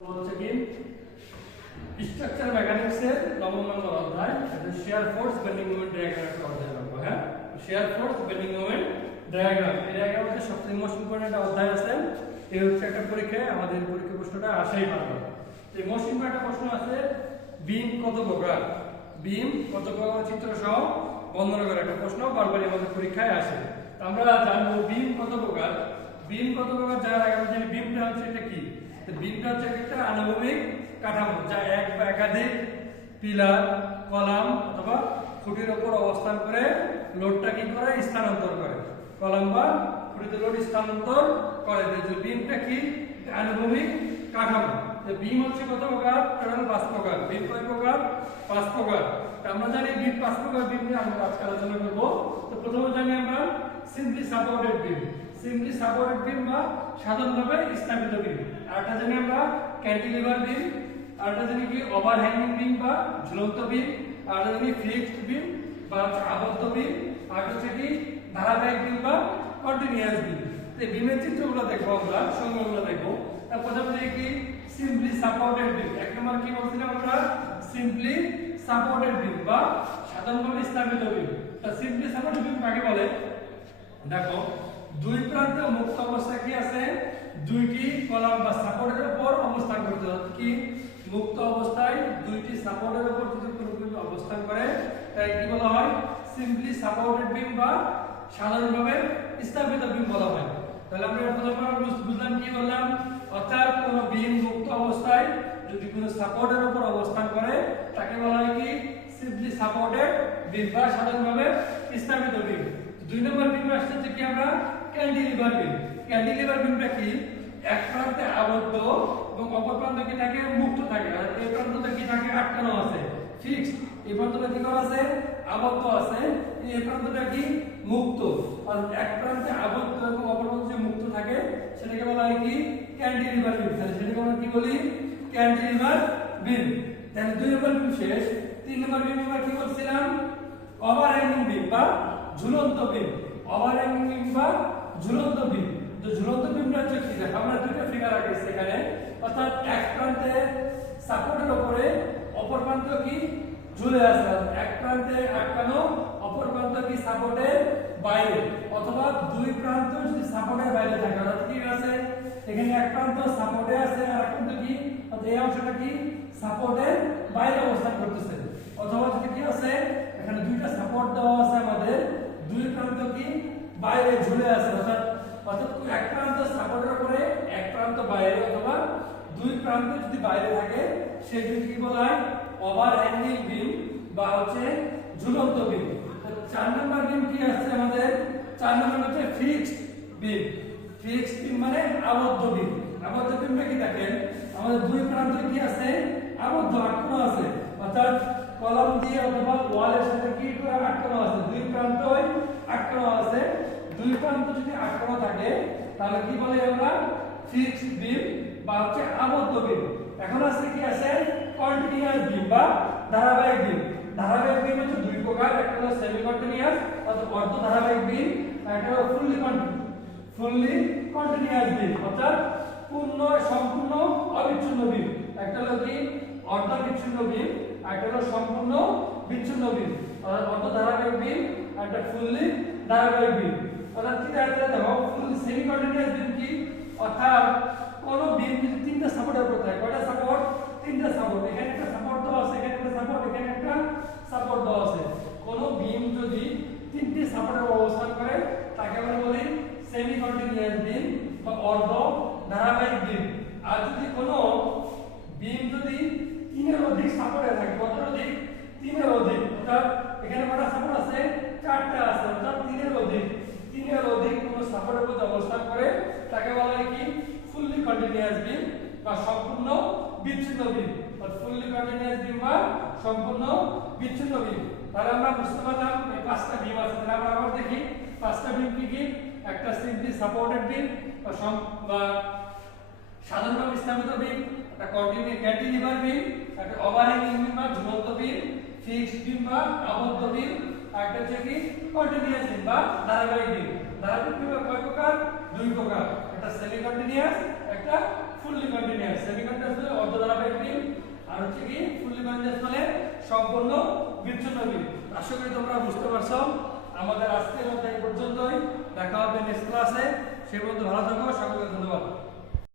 হচ্ছে কি স্ট্রাকচার মেকানিক্সের নবম নম্বর অধ্যায়, এটা শিয়ার ফোর্স বেন্ডিং মোমেন্ট ডায়াগ্রামের অধ্যায় করব। হ্যাঁ, shear force bending moment diagram, এই ডায়াগ্রামটা সবথেকে মোস্ট ইম্পর্টেন্ট অধ্যায় আছে। এই হচ্ছে একটা পরীক্ষায় আমাদের পরীক্ষা প্রশ্নটা আসেই পারবে। এই মোস্ট ইম্পর্টেন্ট প্রশ্ন আছে বিম কত প্রকার, বিম কত প্রকার চিত্র সহ বর্ণনা করে একটা প্রশ্ন বারবারই আমাদের পরীক্ষায় আসে। আমরা জানবো বিম কত প্রকার। বিম কত প্রকার যার আগে আমরা জানি বিমটা হচ্ছে এটা কি। বিমটা হচ্ছে একটা আনুভূমিক কাঠামো যা এক বা একাধিক পিলার, কলাম অথবা খুঁটির উপর অবস্থান করে লোডটা কি করে স্থানান্তর করে, কলাম বা খুঁটিতে লোড স্থানান্তর করে। বিমটা কি আনুভূমিক কাঠামো। বিম হচ্ছে কত প্রকার? টোটাল 5 প্রকার। বিম কয় প্রকার? 5 প্রকার। আমরা জানি বিম 5 প্রকার। বিম নিয়ে আমরা আজকে আলোচনা করব। তো প্রথমে জানি আমরা সিম্পলি সাপোর্টেড বিম, সিম্পলি সাপোর্টেড বিম বা সাধারণভাবে স্থাপিত বিম। আরেকটা জানি আমরা ক্যান্টিলিভার বিম, আরেকটা জানি কি ওভারহ্যাঙ্গিং বিম বা ঝুলন্ত বিম, আরেকটা জানি ফিক্সড বিম বা আবদ্ধ বিম, আর হচ্ছে কি ধারাবাহিক বিম বা কন্টিনিউয়াস বিম। এই বিমের চিত্রগুলো দেখবো, আমরা সংজ্ঞাগুলো দেখবো। তারপর প্রথমে কি সিম্পলি সাপোর্টেড বিম। এক নম্বর কি বলছিলাম আমরা? সিম্পলি সাপোর্টেড বিম বা সাধারণভাবে স্থাপিত বিম। তা সিম্পলি সাপোর্টেড বিম কাকে বলে? দেখো, দুই প্রান্তে মুক্ত অবস্থায় কি আছে? দুইটি কলাম বা সাপোর্টের উপর অবস্থান করতে হবে। কি মুক্ত অবস্থায় দুইটি সাপোর্টের উপর যদি কোনো বিম অবস্থান করে তাই কি বলা হয়? সিম্পলি সাপোর্টেড বিম বা সাধারণভাবে স্থাপিত বিম বলা হয়। তাহলে আমরা প্রথমে বুঝলাম কি বললাম? অর্থাৎ কোনো বিম মুক্ত অবস্থায় যদি কোনো সাপোর্টের উপর অবস্থান করে তাকে বলা হয় কি সিম্পলি সাপোর্টেড বিম বা সাধারণভাবে স্থাপিত বিম। দুই নম্বর বিম আসছে কি আমরা ক্যান্টিলিভার বিম। ক্যান্টিলিভার বিমটা কি? এক প্রান্তে আবদ্ধ এবং অপর প্রান্তে কি থাকে? মুক্ত থাকে। আর এই প্রান্তটা কি থাকে? আটকানো আছে, ফিক্সড। এই প্রান্তটা কি করা আছে? আবদ্ধ আছে। এই প্রান্তটা কি? মুক্ত। আর এক প্রান্তে আবদ্ধ এবং অপর প্রান্তে মুক্ত থাকে সেটাকে বলা হয় কি ক্যান্টিলিভার বিম। তাহলে সেটাকে আমরা কি বলি? ক্যান্টিলিভার বিম। তাহলে দুই নম্বর বিম শেষ। তিন নম্বর বিম আমরা কি বলছিলাম? ওভারহ্যাঙ্গিং বিম বা ঝুলন্ত বিম। ওভারহ্যাঙ্গিং বিম বা ঝুলন্ত বিম। তো ঝুলন্ত বিমটা হচ্ছে কি? দেখো, আমরা দুটো ফিগার আঁকেছি এখানে। অর্থাৎ এক প্রান্তে সাপোর্টের উপরে অপর প্রান্ত কি ঝুলে আছে, এক প্রান্তে আটকানো অপর প্রান্ত কি সাপোর্টের বাইরে, অথবা দুই প্রান্ত যদি সাপোর্টের বাইরে থাকে। অর্থাৎ কি আছে এখানে? এক প্রান্ত সাপোর্টে আছে আর এক প্রান্ত কি এই অংশটা কি সাপোর্টের বাইরে অবস্থান করতেছে। অথবা যদি কি আছে এখানে দুইটা সাপোর্ট দেওয়া আছে, আমাদের দুই প্রান্ত কি বাইরে ঝুলে আছে। অর্থাৎ এক প্রান্ত সাপোর্টের উপরে এক প্রান্ত বাইরে, অথবা দুই প্রান্ত যদি বাইরে থাকে সেটি কি বলা হয়? ওভারহ্যাঙ্গিং বিম বা হচ্ছে ঝুলন্ত বিম। চার নম্বর বিম কি আসছে আমাদের? চার নম্বর হচ্ছে ফিক্সড বিম। ফিক্সড বিম মানে আবদ্ধ বিম। আবদ্ধ বিমটা কি? দেখেন, আমাদের দুই প্রান্তে কি আছে? আবদ্ধ, আটকানো আছে। অর্থাৎ কলাম দিয়ে অথবা ওয়ালের সাথে কি করে আটকানো আছে? দুই প্রান্তই আটকানো আছে। দুই প্রান্ত যদি আটকানো থাকে তাহলে কি বলে আমরা? ফিক্সড বিম বা হচ্ছে আবদ্ধ বিম। এখন আছে কি আছে? কন্টিনিউয়াস বিম বা ধারাবাহিক বিম। ধারাবাহিক বিম হচ্ছে দুই প্রকার। একটা হলো সেমি কন্টিনিউয়াস অর্থাৎ অর্ধ ধারাবাহিক বিম, আর একটা হলো ফুললি কন্টিনিউয়াস বিম অর্থাৎ সম্পূর্ণ অবিচ্ছিন্ন বিম। একটা হলো কি অর্ধ বিচ্ছিন্ন বিম, আর একটা হলো সম্পূর্ণ বিচ্ছিন্ন বিম। অর্থাৎ অর্ধ ধারাবাহিক বিম আর একটা ফুললি ধারাবাহিক বিম। অর্থাৎ কি দাঁড়াচ্ছে? দেখো, ফুল সেমি কন্টিনিউয়াস বিম কি? অর্থাৎ কোন বিম যদি তিনটা সাপোর্টের উপর থাকে, কয়টা সাপোর্ট? তিনটা সাপোর্ট। এখানে একটা সাপোর্ট দেওয়া আছে, এখানে একটা সাপোর্ট, এখানে একটা সাপোর্ট দেওয়া আছে। কোন বিম যদি তিনটি সাপোর্টের উপর অবস্থান করে তাকে আমরা বলি সেমি কন্টিনিউয়াস বিম বা অর্ধ ধারাবাহিক বিম। আর যদি কোন বিম যদি তিনের অধিক সাপোর্টে থাকে, কতর অধিক? তিনের অধিক। অর্থাৎ এখানে কয়টা সাপোর্ট আছে? চারটা আছে। অর্থাৎ তিনের অধিক কোন সাপোর্টের উপর অবস্থান করে তাকে বলা হয় কি ফুললি কন্টিনিউয়াস বিম বা সম্পূর্ণ বিচ্ছিন্ন বিম। ফুললি কন্টিনিউয়াস বিম বা সম্পূর্ণ বিচ্ছিন্ন বিম। তাহলে আমরা বুঝতে পারলাম এই পাঁচটা বিম আছে। তাহলে আমরা আবার দেখি পাঁচটা বিম কি কি? একটা সিম্পলি সাপোর্টেড বিম বা সাধারণভাবে স্থাপিত বিম, একটা ক্যান্টিলিভার বিম, একটা ওভারহ্যাঙ্গিং বিম বা ঝুলন্ত বিম, ফিক্সড বিম বা আবদ্ধ বিম, আর একটা হচ্ছে কি কন্টিনিউয়াস বিম বা ধারাবাহিক বিম। ধারাবাহিক বিম কয় প্রকার? দুই প্রকার। একটা সেমি কন্টিনিউয়াস, একটা ফুললি কন্টিনিউয়াস, সেমি কন্টিনিউয়াস হলে অর্ধ ধারাবাহিক বীম, আর হচ্ছে কি ফুললি কন্টিনিউয়াস হলে সম্পূর্ণ বিচ্ছিন্ন বীম। আশা করি তোমরা বুঝতে পারছো। আমাদের আজকের মতো এই পর্যন্তই, দেখা হবে নেক্সট ক্লাসে। সে পর্যন্ত ভালো থাকো, সকলকে ধন্যবাদ।